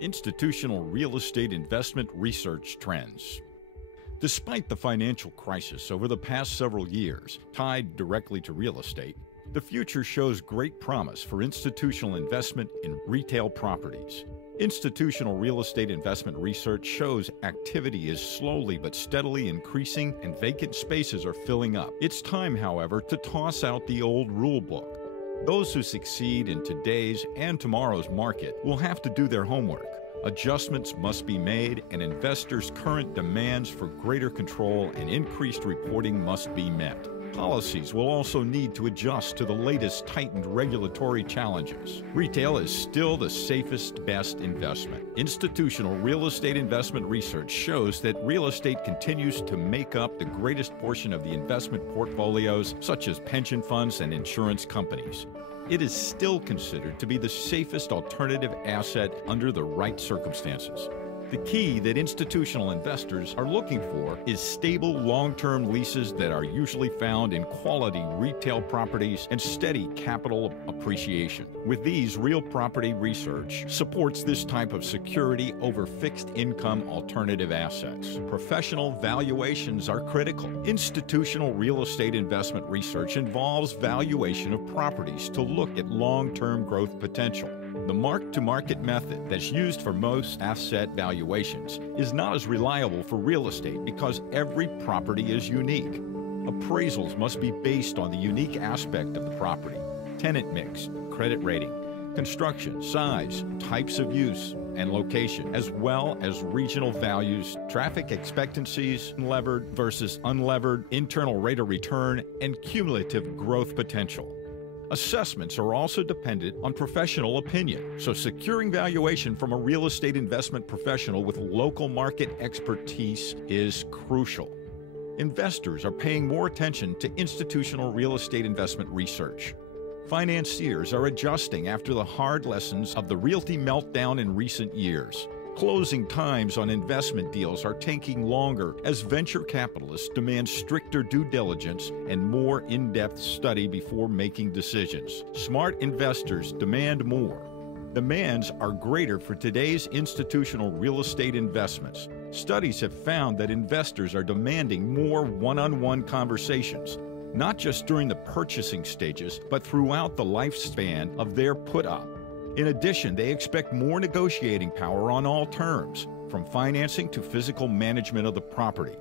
Institutional real estate investment research trends. Despite the financial crisis over the past several years, tied directly to real estate, the future shows great promise for institutional investment in retail properties. Institutional real estate investment research shows activity is slowly but steadily increasing and vacant spaces are filling up. It's time, however, to toss out the old rule book. Those who succeed in today's and tomorrow's market will have to do their homework. Adjustments must be made, and investors' current demands for greater control and increased reporting must be met. Policies will also need to adjust to the latest tightened regulatory challenges. Retail is still the safest, best investment. Institutional real estate investment research shows that real estate continues to make up the greatest portion of the investment portfolios, such as pension funds and insurance companies. It is still considered to be the safest alternative asset under the right circumstances. The key that institutional investors are looking for is stable long-term leases that are usually found in quality retail properties and steady capital appreciation. With these, real property research supports this type of security over fixed income alternative assets. Professional valuations are critical. Institutional real estate investment research involves valuation of properties to look at long-term growth potential. The mark-to-market method that's used for most asset valuations is not as reliable for real estate because every property is unique. Appraisals must be based on the unique aspect of the property: tenant mix, credit rating, construction, size, types of use, and location, as well as regional values, traffic expectancies, levered versus unlevered, internal rate of return, and cumulative growth potential. Assessments are also dependent on professional opinion, so securing valuation from a real estate investment professional with local market expertise is crucial. Investors are paying more attention to institutional real estate investment research. Financiers are adjusting after the hard lessons of the realty meltdown in recent years. Closing times on investment deals are taking longer as venture capitalists demand stricter due diligence and more in-depth study before making decisions. Smart investors demand more. Demands are greater for today's institutional real estate investments. Studies have found that investors are demanding more one-on-one conversations, not just during the purchasing stages, but throughout the lifespan of their put-up. In addition, they expect more negotiating power on all terms, from financing to physical management of the property.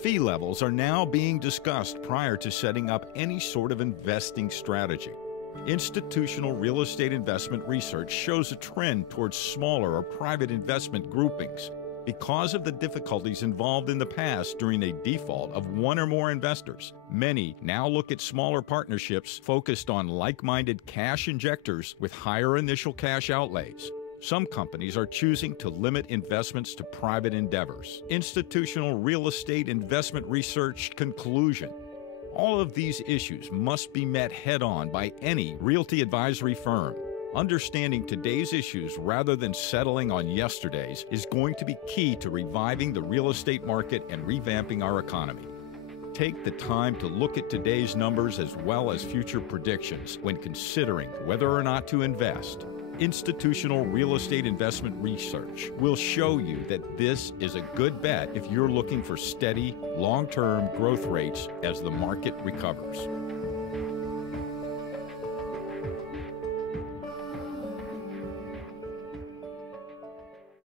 Fee levels are now being discussed prior to setting up any sort of investing strategy. Institutional real estate investment research shows a trend towards smaller or private investment groupings. Because of the difficulties involved in the past during a default of one or more investors, many now look at smaller partnerships focused on like-minded cash injectors with higher initial cash outlays. Some companies are choosing to limit investments to private endeavors. Institutional real estate investment research conclusion. All of these issues must be met head-on by any realty advisory firm. Understanding today's issues rather than settling on yesterday's is going to be key to reviving the real estate market and revamping our economy. Take the time to look at today's numbers as well as future predictions when considering whether or not to invest. Institutional real estate investment research will show you that this is a good bet if you're looking for steady, long-term growth rates as the market recovers.